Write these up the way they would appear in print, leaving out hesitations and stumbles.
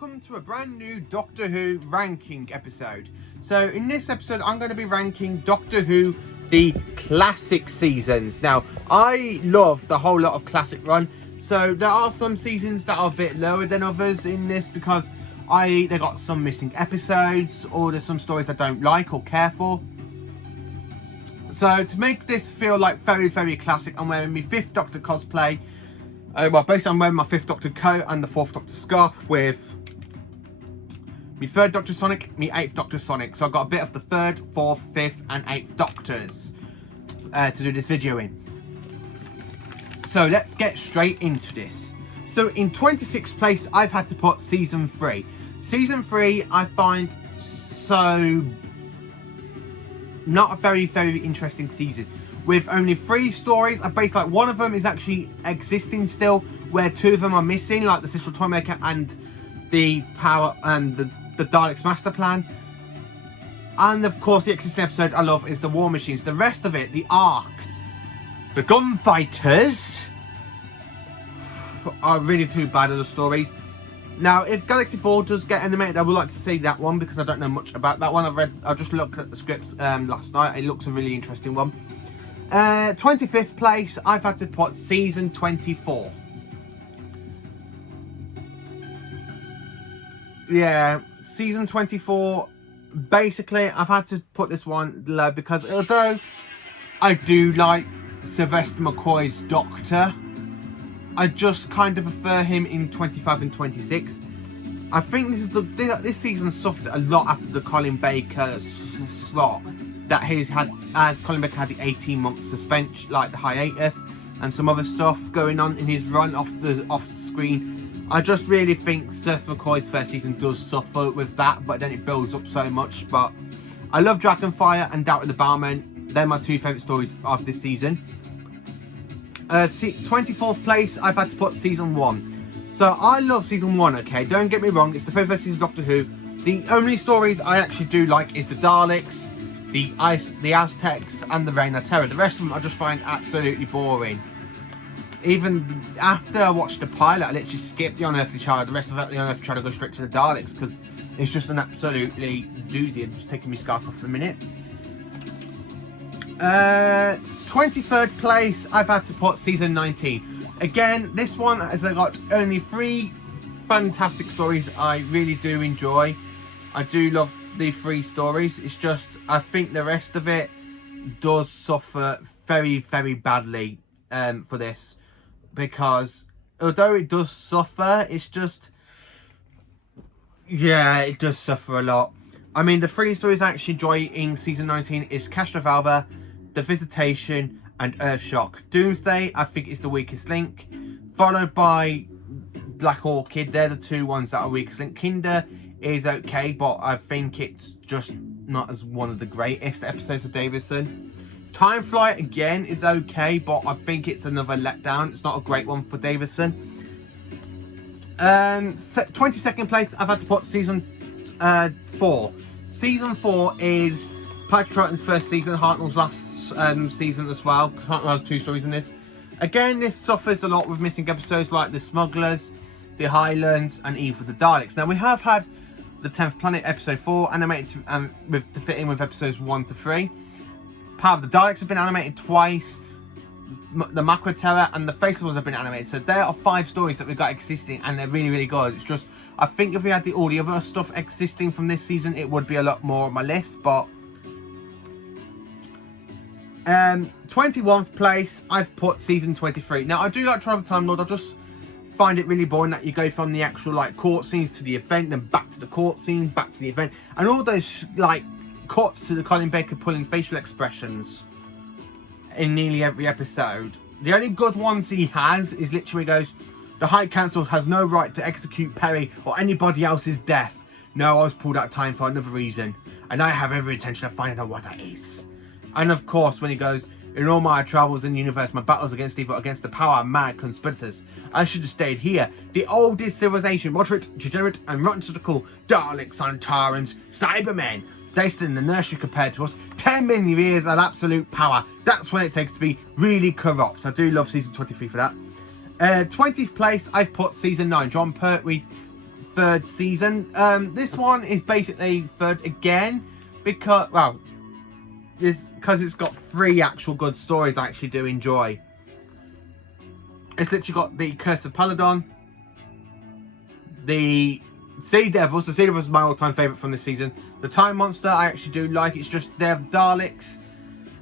welcome to a brand new Doctor Who ranking episode. So in this episode I'm going to be ranking Doctor Who the classic seasons. Now I love the whole lot of classic run, so there are some seasons that are a bit lower than others in this because they got some missing episodes, or there's some stories I don't like or care for. So to make this feel like very classic, I'm wearing my 5th Doctor cosplay. Well, basically I'm wearing my 5th Doctor coat and the 4th Doctor scarf with my 3rd Doctor Sonic, my 8th Doctor Sonic. So I've got a bit of the 3rd, 4th, 5th and 8th Doctors to do this video in. So let's get straight into this. So in 26th place, I've had to put Season 3. Season 3 I find so not a very interesting season. With only 3 stories, I basically like one of them is actually existing still, where 2 of them are missing, like the Central Toymaker and the Power and the Daleks Master Plan. And of course, the existing episode I love is the War Machines. The rest of it, the Ark, the Gunfighters, are really too bad as the stories. Now, if Galaxy 4 does get animated, I would like to see that one because I don't know much about that one. I just looked at the scripts last night. It looks a really interesting one. 25th place, I've had to put Season 24. Yeah, Season 24, basically, I've had to put this one low because although I do like Sylvester McCoy's Doctor, I just kind of prefer him in 25 and 26. I think this season suffered a lot after the Colin Baker slot that he's had, as Colin Baker had the 18-month suspension, like the hiatus, and some other stuff going on in his run off the screen. I just really think Sylvester McCoy's first season does suffer with that, but then it builds up so much. But I love Dragonfire and Doubt of the Barman. They're my 2 favourite stories of this season. 24th place, I've had to put Season 1. So I love Season 1, okay? Don't get me wrong, it's the 5th season of Doctor Who. The only stories I actually do like is the Daleks, the Aztecs and the Reign of Terror. The rest of them I just find absolutely boring. Even after I watched the pilot, I literally skipped the Unearthly Child. The rest of it, the Unearthly Child, I go straight to the Daleks because it's just an absolutely doozy. I'm just taking my scarf off for a minute. 23rd place, I've had to put Season 19. Again, this one has got only 3 fantastic stories I really do enjoy. I do love the 3 stories. It's just, I think the rest of it does suffer very badly for this. Because although it does suffer, it's just, yeah, it does suffer a lot. I mean, the 3 stories I actually enjoy in Season 19 is Castrovalva, The Visitation and Earthshock. Doomsday I think is the weakest link, followed by Black Orchid. They're the 2 ones that are weakest link. Kinder is okay, but I think it's just not as one of the greatest episodes of Davison. Time Flight again is okay, but I think it's another letdown. It's not a great one for Davison. 22nd place, I've had to put Season 4. Season 4 is Patrick Troughton's first season, Hartnell's last season as well, because Hartnell has 2 stories in this. Again, this suffers a lot with missing episodes like The Smugglers, The Highlands and Eve of the Daleks. Now we have had the 10th Planet episode 4 animated to fit in with episodes 1 to 3. Power of the Daleks have been animated twice. The Macra Terror and the Faceless have been animated. So there are 5 stories that we've got existing and they're really good. It's just, I think if we had all the other stuff existing from this season, it would be a lot more on my list. But 21st place, I've put Season 23. Now I do like Trial of the Time Lord. I just find it really boring that you go from the actual like court scenes to the event, then back to the court scene, back to the event, and all those like cuts to the Colin Baker pulling facial expressions in nearly every episode. The only good ones he has is literally goes, "The High Council has no right to execute Perry or anybody else's death. No, I was pulled out of time for another reason, and I have every intention of finding out what that is." And of course, when he goes, "In all my travels in the universe, my battles against evil, against the power of mad conspirators, I should have stayed here. The oldest civilization, moderate, degenerate, and rotten to the core, Daleks, Santarans, Cybermen. They stood in the nursery compared to us. 10 million years of absolute power. That's what it takes to be really corrupt." I do love Season 23 for that. 20th place, I've put Season 9. John Pertwee's third season. This one is basically third again because, well, it's got 3 actual good stories I actually do enjoy. It's literally got the Curse of Peladon, the Sea Devils. The Sea Devils is my all-time favourite from this season. The Time Monster I actually do like. It's just they have Daleks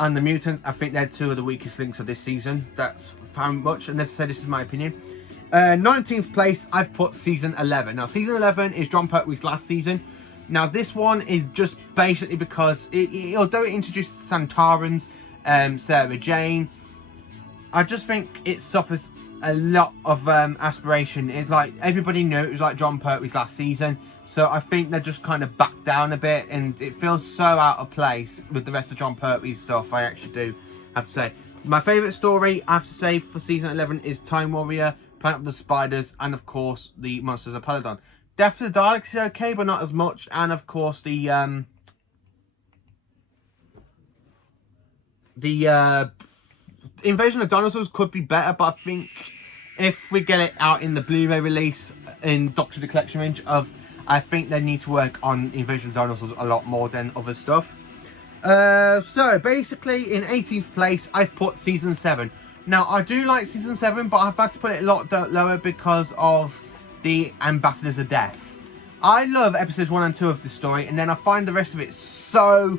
and the Mutants. I think they're 2 of the weakest links of this season. That's how much, and as I said, this is my opinion. 19th place, I've put season 11. Now, season 11 is Jon Pertwee's last season. Now, this one is just basically because although it introduced Santarans, Sarah Jane, I just think it suffers a lot of aspiration. It's like everybody knew it was like Jon Pertwee's last season, so I think they just kind of backed down a bit, and it feels so out of place with the rest of Jon Pertwee's stuff. I actually do have to say my favourite story I have to say for season 11 is Time Warrior, Planet of the Spiders, and of course the Monsters of Peladon. Death of the Daleks is okay, but not as much, and of course the Invasion of Dinosaurs could be better, but I think if we get it out in the Blu-ray release in Doctor the Collection range I think they need to work on Invasion of Dinosaurs a lot more than other stuff. So basically in 18th place I've put season 7. Now I do like season 7, but I've had to put it a lot lower because of the Ambassadors of Death. I love episodes 1 and 2 of this story, and then I find the rest of it so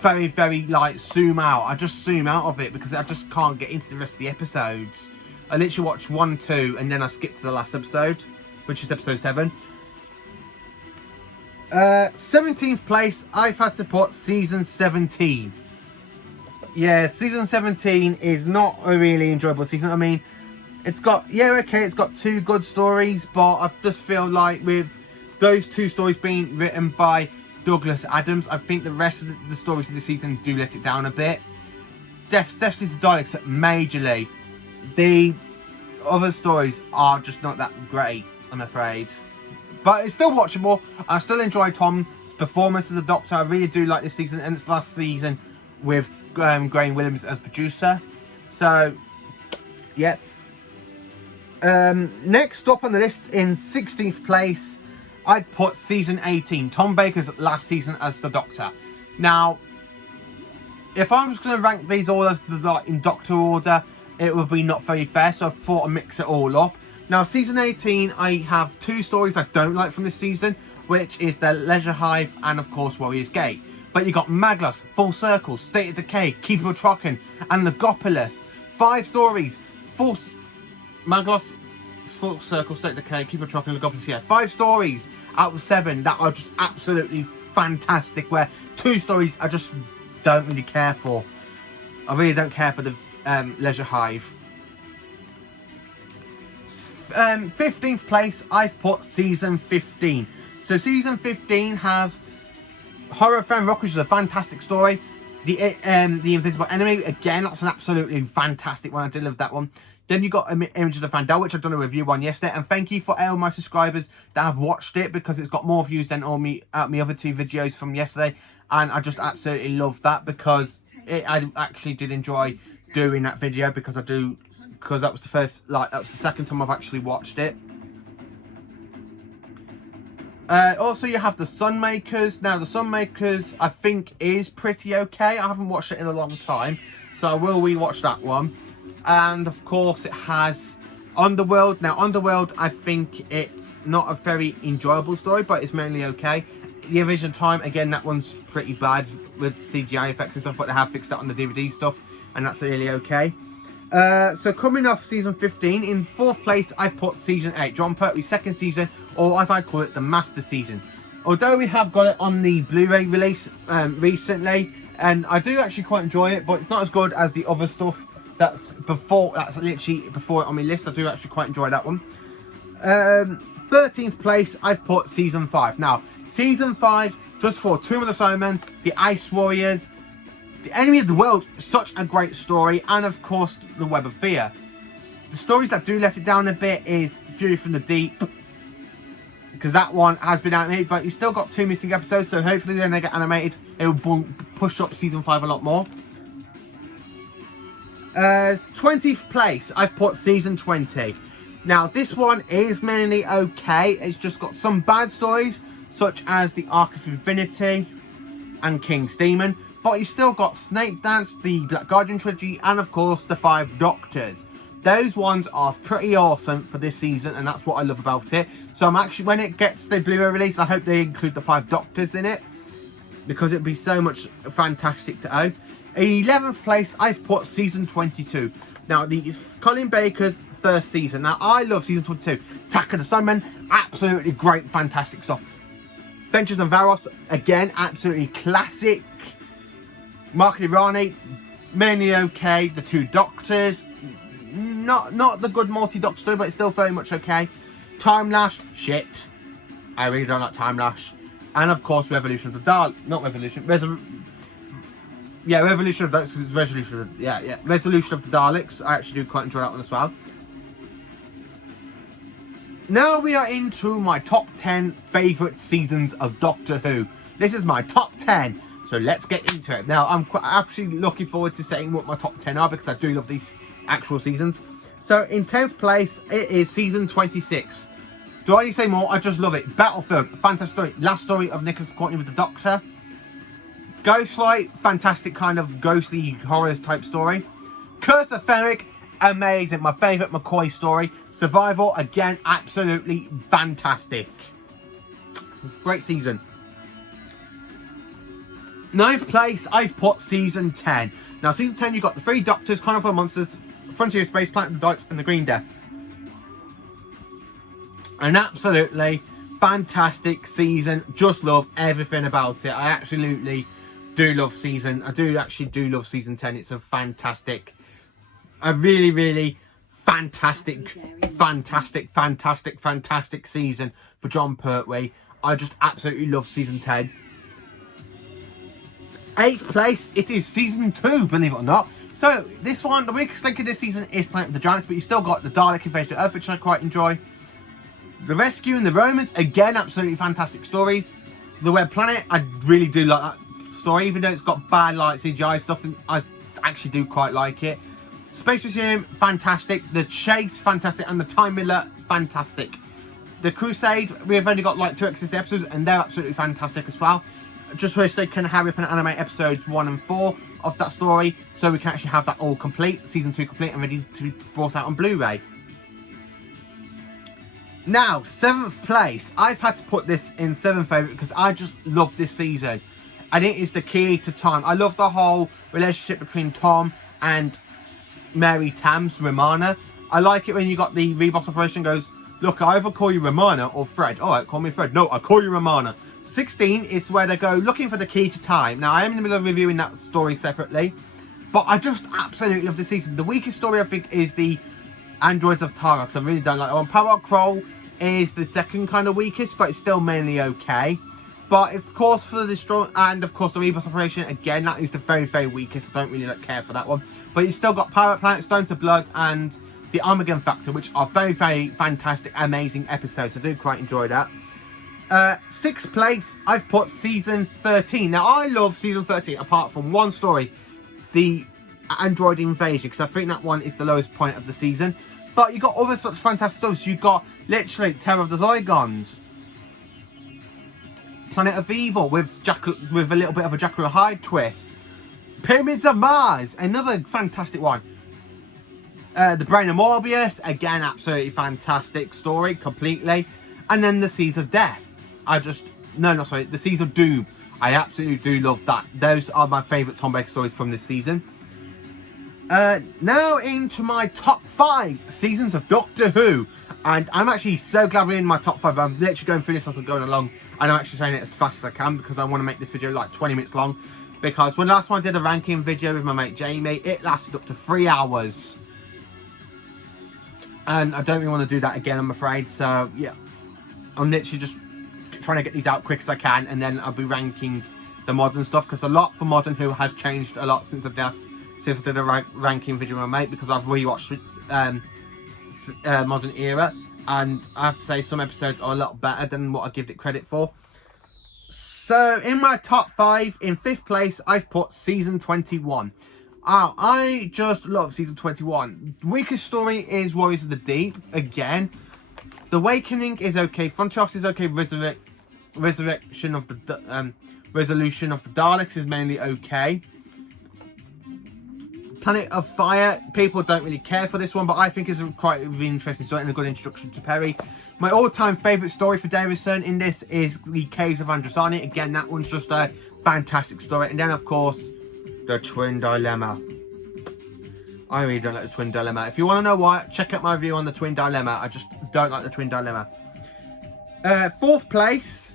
very like zoom out. I just zoom out of it because I just can't get into the rest of the episodes. I literally watch 1, 2, and then I skip to the last episode, which is episode 7. 17th place, I've had to put season 17. Yeah, season 17 is not a really enjoyable season. I mean, it's got, yeah, okay, it's got 2 good stories, but I just feel like with those 2 stories being written by Douglas Adams, I think the rest of the stories of the season do let it down a bit. Especially the Daleks majorly. The other stories are just not that great, I'm afraid. But it's still watchable. I still enjoy Tom's performance as the Doctor. I really do like this season, and it's last season with Graham Williams as producer. So, yeah. Next up on the list in 16th place, I've put season 18, Tom Baker's last season as the Doctor. Now, if I was going to rank these all as in Doctor order, it would be not very fair, so I thought I'd mix it all up. Now, season 18, I have 2 stories I don't like from this season, which is the Leisure Hive and, of course, Warrior's Gate. But you got Maglos, Full Circle, State of Decay, Keeper of Trocken, and Logopolis. 5 stories. Maglos, Full Circle, State of Decay, Keeper of Trocken, Logopolis. Yeah, 5 stories out of 7 that are just absolutely fantastic, where 2 stories I just don't really care for. I really don't care for the Leisure Hive. 15th place, I've put season 15. So season 15 has Horror of Fenric, which is a fantastic story. The Invisible Enemy, again, that's an absolutely fantastic one. I did love that one. Then you got Images of Fandel, which I've done a review on yesterday. And thank you for all my subscribers that have watched it, because it's got more views than all my other 2 videos from yesterday. And I just absolutely love that, because I actually did enjoy doing that video, because that was the first, that was the second time I've actually watched it. Also, you have the Sunmakers. Now, the Sunmakers, I think, is pretty okay. I haven't watched it in a long time, so I will rewatch that one. And, of course, it has Underworld. Now, Underworld, I think it's not a very enjoyable story, but it's mainly okay. The Invasion of Time, again, that one's pretty bad with CGI effects and stuff, but they have fixed that on the DVD stuff, and that's really okay. So coming off season 15, in 4th place, I've put season 8, Jon Pertwee's 2nd season, or as I call it, the Master Season. Although we have got it on the Blu-ray release recently, and I do actually quite enjoy it, but it's not as good as the other stuff that's literally before it on my list. I do actually quite enjoy that one. 13th place, I've put season 5. Now, season 5, just for Tomb of the Cybermen, the Ice Warriors, the Enemy of the World, such a great story, and of course the Web of Fear. The stories that do let it down a bit is Fury from the Deep, because that one has been animated, but you still got 2 missing episodes, so hopefully when they get animated it will push up season 5 a lot more. 20th place, I've put season 20. Now, this one is mainly okay. It's just got some bad stories, such as the Arc of Infinity and King's Demon. But you still got Snake Dance, the Black Guardian trilogy, and of course the 5 Doctors. Those ones are pretty awesome for this season, and that's what I love about it. So I'm actually, when it gets the Blu-ray release, I hope they include the 5 Doctors in it, because it'd be so much fantastic to own. In 11th place, I've put season 22. Now, the Colin Baker's first season. Now, I love season 22. Attack of the Sunmen, absolutely great, fantastic stuff. Adventures of Varos, again, absolutely classic. Mark Irani, mainly okay. The 2 Doctors, not the good multi-Doctor story, but it's still very much okay. Time Lash, shit. I really don't like Time Lash. And of course, Revolution of the Daleks. Not Revolution. Revolution of the Daleks. Resolution of the Daleks. I actually do quite enjoy that one as well. Now we are into my top 10 favourite seasons of Doctor Who. This is my top 10. So let's get into it. Now, I'm actually looking forward to saying what my top 10 are, because I do love these actual seasons. So in 10th place, it is season 26. Do I need to say more? I just love it. Battlefield, fantastic story. Last story of Nicholas Courtney with the Doctor. Ghostlight, fantastic kind of ghostly horror type story. Curse of Fenric, amazing. My favourite McCoy story. Survival, again, absolutely fantastic. Great season. 9th place, I've put season 10. Now, season 10, you've got the 3 Doctors, Carnival of Monsters, Frontier of Space, Planet of the Daleks, and the Green Death. An absolutely fantastic season. Just love everything about it. I absolutely do love season. I do love season 10. It's a fantastic, a really, really fantastic season for Jon Pertwee. I just absolutely love season 10. 8th place, it is season 2, believe it or not. So this one, the weakest link in this season is Planet of the Giants, but you still got the Dalek Invasion of Earth, which I quite enjoy. The Rescue and the Romans, again, absolutely fantastic stories. The Web Planet, I really do like that story, even though it's got bad like CGI stuff, and I actually do quite like it. Space Museum, fantastic. The Chase, fantastic. And the Time Miller, fantastic. The Crusade, we've only got like 2 existing episodes, and they're absolutely fantastic as well. Just wish they can hurry up and animate episodes 1 and 4 of that story, so we can actually have that all complete, season 2 complete, and ready to be brought out on Blu-ray. Now, 7th place, I've had to put this in 7th favourite because I just love this season, and it is the key to time. I love the whole relationship between Tom and Mary Tams, Romana. I like it when you got the Reboss operation goes, look, I either call you Romana or Fred. Alright, call me Fred. No, I call you Romana. 16 is where they go looking for the key to time. Now, I am in the middle of reviewing that story separately, but I just absolutely love this season. The weakest story, I think, is the Androids of Tara, because I really don't like that one. Power Kroll is the second kind of weakest, but it's still mainly okay. But of course, for the strong, and of course the Rebus operation, again, that is the very, very weakest. I don't really care for that one. But you've still got Pirate Planet, Stones of Blood, and the Armageddon Factor, which are very, very fantastic, amazing episodes. I do quite enjoy that. 6th place, I've put season 13. Now, I love season 13, apart from one story, the Android Invasion, because I think that one is the lowest point of the season. But you got other such fantastic stories. You got literally Terror of the Zygons, Planet of Evil with a little bit of a Jekyll and Hyde twist, Pyramids of Mars, another fantastic one. The Brain of Morbius, again, absolutely fantastic story, completely. And then the Seas of Death. The Seas of Doom. I absolutely do love that. Those are my favourite Tom Baker stories from this season. Now into my top 5 seasons of Doctor Who. And I'm actually so glad we're in my top 5. I'm literally going through this as I'm going along. And I'm actually saying it as fast as I can because I want to make this video like 20 minutes long. Because when last time I did a ranking video with my mate Jamie, it lasted up to 3 hours. And I don't really want to do that again, I'm afraid. So, yeah. I'm literally just trying to get these out quick as I can. And then I'll be ranking the modern stuff. Because a lot for Modern Who has changed a lot since I did a ranking video with my mate. Because I've rewatched Modern Era. And I have to say some episodes are a lot better than what I give it credit for. So, in my top 5, in 5th place, I've put Season 21. Oh, I just love season 21. The weakest story is Warriors of the Deep. Again, The Awakening is okay. Frontios is okay. Resurrection of the Resolution of the Daleks is mainly okay. Planet of Fire, people don't really care for this one, but I think it's quite an interesting story and a good introduction to Perry. My all-time favourite story for Davison in this is The Caves of Androsani. Again, that one's just a fantastic story. And then, of course, The Twin Dilemma. I really don't like The Twin Dilemma. If you want to know why, check out my review on The Twin Dilemma. I just don't like The Twin Dilemma. Fourth place,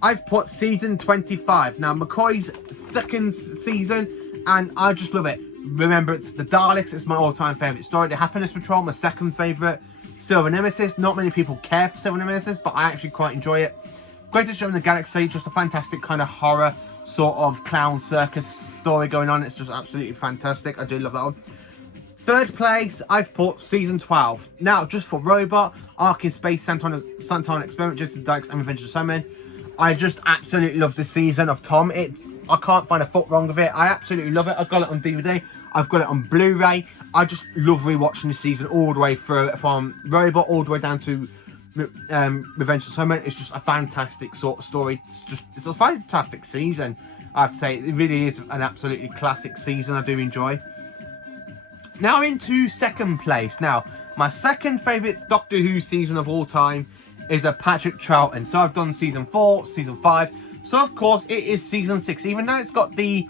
I've put season 25. Now, McCoy's second season, and I just love it. Remember, it's the Daleks. It's my all-time favourite story. The Happiness Patrol, my second favourite. Silver Nemesis. Not many people care for Silver Nemesis, but I actually quite enjoy it. Greatest Show in the Galaxy. Just a fantastic kind of horror sort of clown circus story going on. It's just absolutely fantastic. I do love that one. Third place, I've put season 12. Now, just for Robot, Ark in Space, Santana Experiment, Jason Dykes, and Revenge of the Sunman. I just absolutely love this season of Tom. I can't find a foot wrong with it. I absolutely love it. I've got it on DVD. I've got it on Blu-ray. I just love rewatching this season all the way through, from Robot all the way down to Revenge of the Sunman. It's just a fantastic sort of story. It's a fantastic season, I have to say. It really is an absolutely classic season. I do enjoy. Now into second place. Now, my second favourite Doctor Who season of all time is a Patrick Troughton. So I've done season 4, season 5. So of course it is season 6. Even though it's got the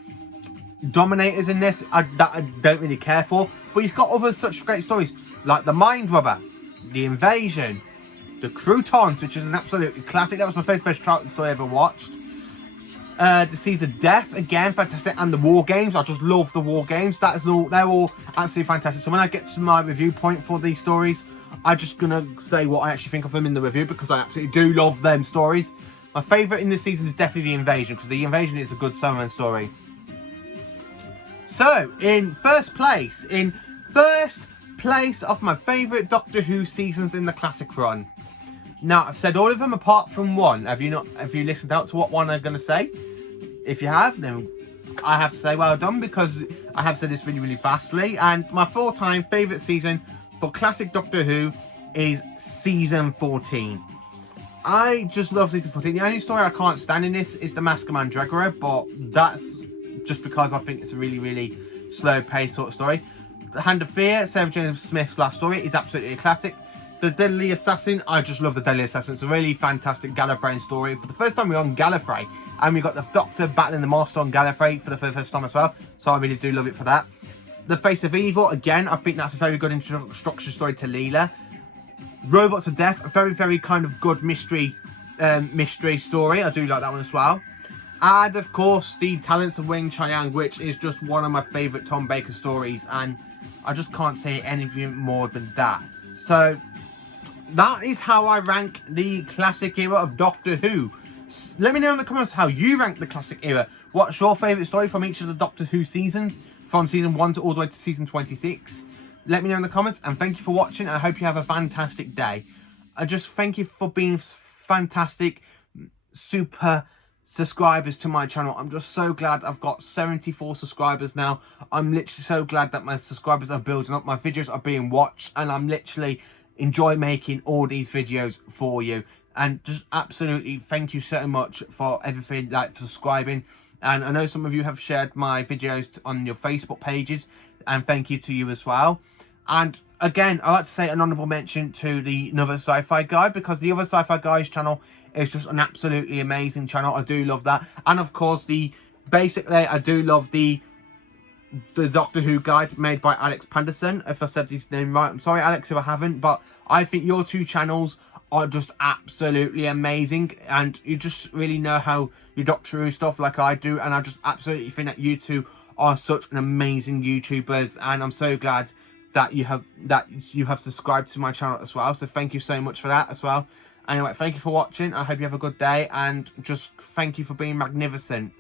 Dominators in this, that I don't really care for. But he's got other such great stories like The Mind Rubber, The Invasion, The Croutons, which is an absolutely classic. That was my favourite Troughton story I ever watched. The Seeds of Death, again, fantastic. And the War Games, I just love the War Games. They're all absolutely fantastic. So when I get to my review point for these stories, I'm just going to say what I actually think of them in the review, because I absolutely do love them stories. My favourite in this season is definitely The Invasion, because The Invasion is a good Summerman story. So, in first place of my favourite Doctor Who seasons in the classic run. Now, I've said all of them apart from one. Have you listened out to what one I'm going to say? If you have, then I have to say well done, because I have said this really, really fastly. And my full-time favourite season for classic Doctor Who is season 14. I just love season 14. The only story I can't stand in this is the Mask of Mandragora, but that's just because I think it's a really, really slow-paced sort of story. The Hand of Fear, Sarah Jane Smith's last story, is absolutely a classic. The Deadly Assassin, I just love The Deadly Assassin. It's a really fantastic Gallifreyan story. For the first time, we're on Gallifrey, and we got the Doctor battling the Master on Gallifrey for the first time as well. So I really do love it for that. The Face of Evil, again, I think that's a very good introduction story to Leela. Robots of Death, a very, very kind of good mystery story. I do like that one as well. And of course, The Talents of Wing Chiang, which is just one of my favourite Tom Baker stories, and I just can't say anything more than that. So that is how I rank the classic era of Doctor Who. Let me know in the comments how you rank the classic era. What's your favourite story from each of the Doctor Who seasons, from season 1 to all the way to season 26? Let me know in the comments, and thank you for watching. I hope you have a fantastic day. I just thank you for being fantastic, super subscribers to my channel. I'm just so glad I've got 74 subscribers now. I'm literally so glad that my subscribers are building up. My videos are being watched, and I'm literally enjoy making all these videos for you. And just absolutely thank you so much for everything, like subscribing. And I know some of you have shared my videos on your Facebook pages, and thank you to you as well. And again, I'd like to say an honourable mention to the Other Sci-Fi Guy, because the Other Sci-Fi Guy's channel is just an absolutely amazing channel. I do love that. And of course, basically I do love the Doctor Who guide made by Alex Panderson. If I said his name right, I'm sorry Alex if I haven't, but I think your two channels are just absolutely amazing, and you just really know how you Doctor Who stuff like I do, and I just absolutely think that you two are such an amazing YouTubers, and I'm so glad that you have subscribed to my channel as well. So thank you so much for that as well. Anyway, thank you for watching. I hope you have a good day, and just thank you for being magnificent.